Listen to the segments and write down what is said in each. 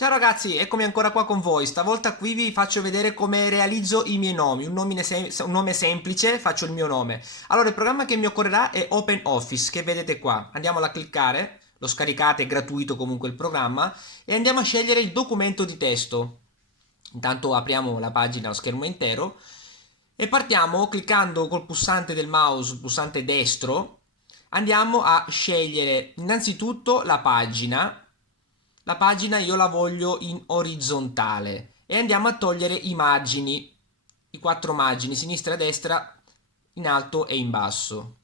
Ciao ragazzi, eccomi ancora qua con voi. Stavolta qui vi faccio vedere come realizzo i miei nomi. Un nome semplice, faccio il mio nome. Allora, il programma che mi occorrerà è OpenOffice, che vedete qua. Andiamolo a cliccare, lo scaricate, è gratuito comunque il programma, e andiamo a scegliere il documento di testo. Intanto apriamo la pagina, lo schermo intero, e partiamo cliccando col pulsante del mouse, il pulsante destro. Andiamo a scegliere innanzitutto la pagina. La pagina io la voglio in orizzontale e andiamo a togliere i margini, i quattro margini, sinistra e destra, in alto e in basso.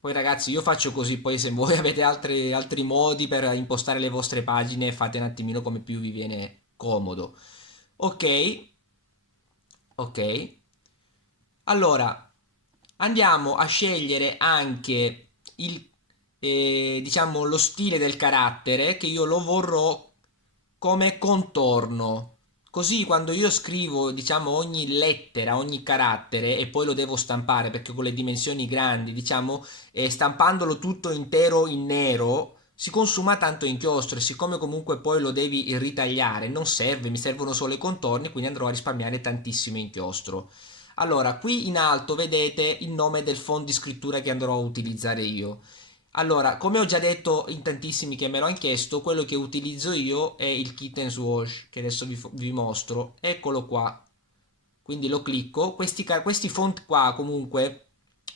Poi ragazzi io faccio così, poi se voi avete altri modi per impostare le vostre pagine fate un attimino come più vi viene comodo. Ok, ok. Allora, andiamo a scegliere anche diciamo, lo stile del carattere che io lo vorrò come contorno. Così quando io scrivo, diciamo, ogni lettera, ogni carattere e poi lo devo stampare perché con le dimensioni grandi, diciamo, stampandolo tutto intero in nero, si consuma tanto inchiostro e siccome comunque poi lo devi ritagliare, non serve, mi servono solo i contorni, quindi andrò a risparmiare tantissimo inchiostro. Allora, qui in alto vedete il nome del font di scrittura che andrò a utilizzare io. Allora, come ho già detto in tantissimi che me lo hanno chiesto, quello che utilizzo io è il Kittens Wash, che adesso vi mostro. Eccolo qua. Quindi lo clicco. Questi font qua comunque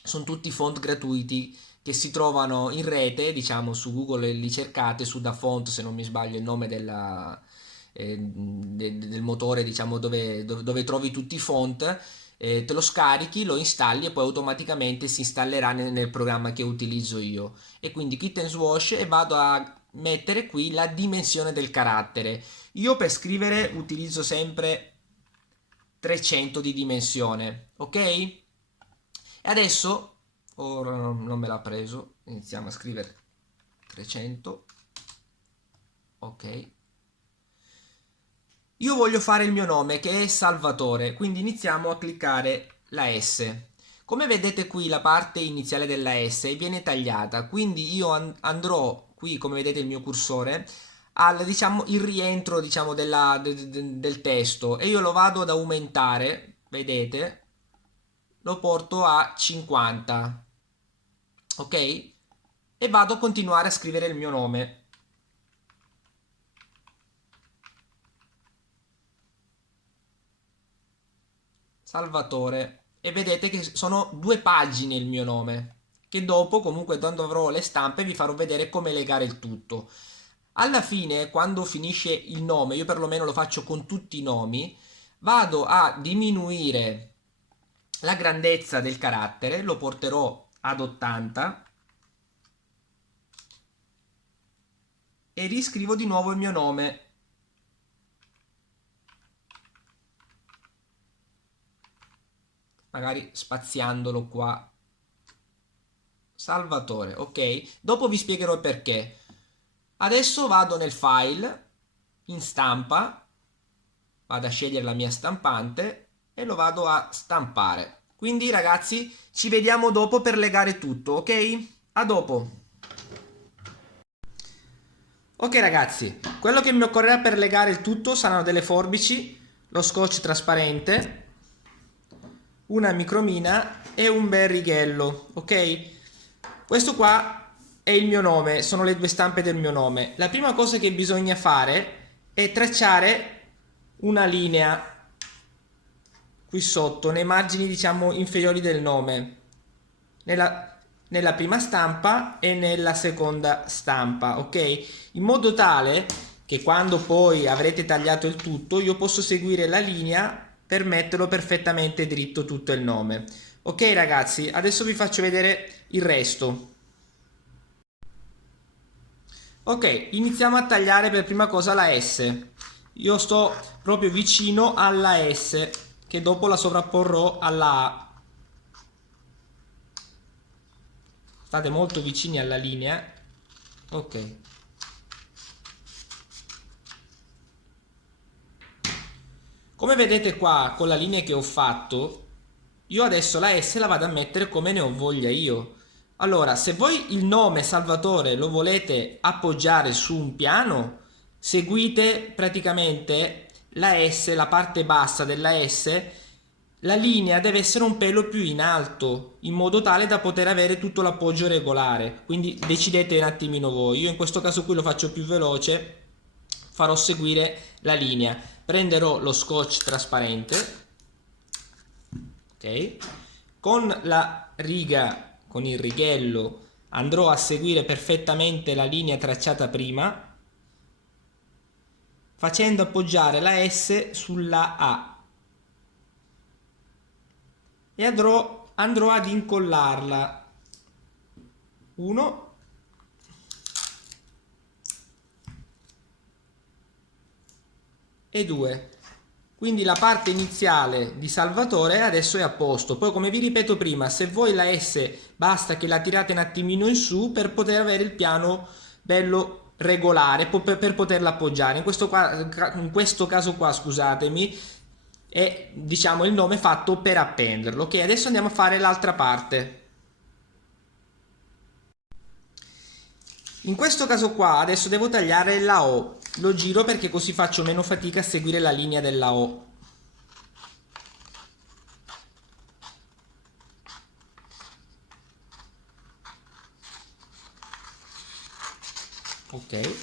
sono tutti font gratuiti che si trovano in rete, diciamo su Google li cercate, su DaFont se non mi sbaglio il nome del motore diciamo dove trovi tutti i font, te lo scarichi, lo installi e poi automaticamente si installerà nel programma che utilizzo io. E quindi Kit and Swash e vado a mettere qui la dimensione del carattere. Io per scrivere utilizzo sempre 300 di dimensione, ok? E adesso, ora non me l'ha preso, iniziamo a scrivere 300, ok? Io voglio fare il mio nome che è Salvatore, quindi iniziamo a cliccare la S. Come vedete qui la parte iniziale della S viene tagliata, quindi io andrò qui, come vedete il mio cursore, al diciamo il rientro diciamo del testo e io lo vado ad aumentare, vedete? Lo porto a 50, ok? E vado a continuare a scrivere il mio nome. Salvatore, e vedete che sono due pagine il mio nome, che dopo comunque quando avrò le stampe vi farò vedere come legare il tutto. Alla fine, quando finisce il nome, io perlomeno lo faccio con tutti i nomi, vado a diminuire la grandezza del carattere, lo porterò ad 80 e riscrivo di nuovo il mio nome, magari spaziandolo qua. Salvatore, ok? Dopo vi spiegherò il perché. Adesso vado nel file, in stampa, vado a scegliere la mia stampante e lo vado a stampare. Quindi ragazzi, ci vediamo dopo per legare tutto, ok? A dopo! Ok ragazzi, quello che mi occorrerà per legare il tutto saranno delle forbici, lo scotch trasparente, una micromina e un bel righello, ok? Questo qua è il mio nome, sono le due stampe del mio nome. La prima cosa che bisogna fare è tracciare una linea qui sotto, nei margini diciamo inferiori del nome, nella prima stampa e nella seconda stampa, ok? In modo tale che quando poi avrete tagliato il tutto io posso seguire la linea per metterlo perfettamente dritto tutto il nome. Ok ragazzi, adesso vi faccio vedere il resto. Ok, iniziamo a tagliare per prima cosa la S. Io sto proprio vicino alla S, che dopo la sovrapporrò alla A. State molto vicini alla linea. Ok. Come vedete qua con la linea che ho fatto, io adesso la S la vado a mettere come ne ho voglia io. Allora, se voi il nome Salvatore lo volete appoggiare su un piano, seguite praticamente la S, la parte bassa della S, la linea deve essere un pelo più in alto, in modo tale da poter avere tutto l'appoggio regolare. Quindi decidete un attimino voi. Io in questo caso qui lo faccio più veloce, farò seguire la linea. Prenderò lo scotch trasparente, ok? Con la riga, con il righello, andrò a seguire perfettamente la linea tracciata prima, facendo appoggiare la S sulla A e andrò ad incollarla. 1 e 2. Quindi la parte iniziale di Salvatore adesso è a posto. Poi, come vi ripeto prima, se voi la S basta che la tirate un attimino in su per poter avere il piano bello regolare, per poterla appoggiare. In questo caso qua, scusatemi, è diciamo il nome fatto per appenderlo. Ok, adesso andiamo a fare l'altra parte. In questo caso qua adesso devo tagliare la O, lo giro perché così faccio meno fatica a seguire la linea della O. Ok.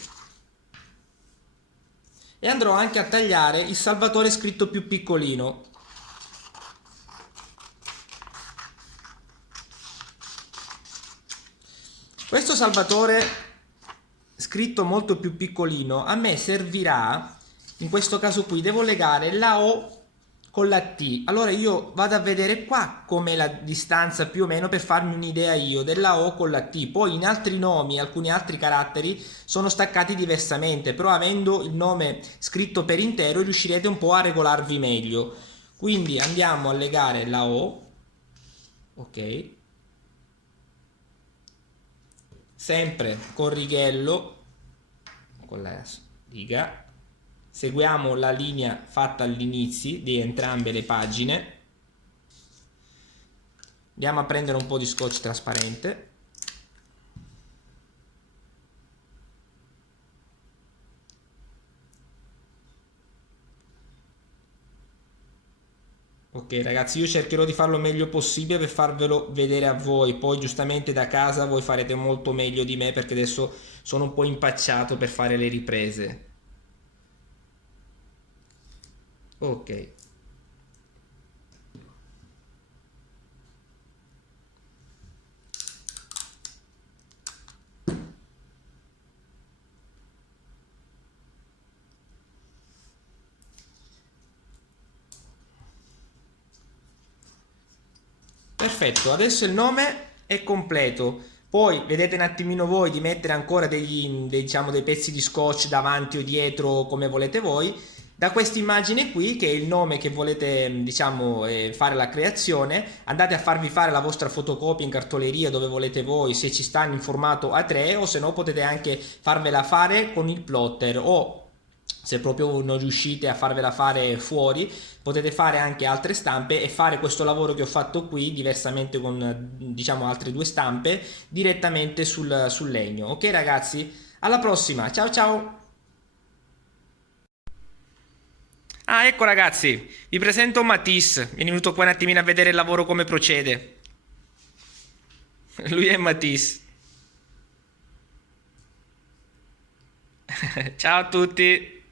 E andrò anche a tagliare il Salvatore scritto più piccolino. Questo Salvatore scritto molto più piccolino a me servirà, in questo caso qui devo legare la O con la T. Allora io vado a vedere qua com'è la distanza più o meno per farmi un'idea io della O con la T. Poi in altri nomi, alcuni altri caratteri sono staccati diversamente, però avendo il nome scritto per intero riuscirete un po' a regolarvi meglio. Quindi andiamo a legare la O, ok, sempre con righello, con la riga, seguiamo la linea fatta all'inizio di entrambe le pagine, andiamo a prendere un po' di scotch trasparente, ok ragazzi, io cercherò di farlo meglio possibile per farvelo vedere a voi, poi giustamente da casa voi farete molto meglio di me perché adesso sono un po' impacciato per fare le riprese. Ok. Perfetto, adesso il nome è completo. Poi vedete un attimino voi di mettere ancora diciamo, dei pezzi di scotch davanti o dietro come volete voi. Da questa immagine qui, che è il nome che volete diciamo, fare la creazione, andate a farvi fare la vostra fotocopia in cartoleria dove volete voi, se ci stanno in formato A3 o se no potete anche farvela fare con il plotter o se proprio non riuscite a farvela fare fuori potete fare anche altre stampe e fare questo lavoro che ho fatto qui diversamente con diciamo altre due stampe direttamente sul legno. Ok ragazzi, alla prossima, ciao ciao. Ah, ecco ragazzi, vi presento Matisse, è venuto qua un attimino a vedere il lavoro come procede. Lui è Matisse. Ciao a tutti.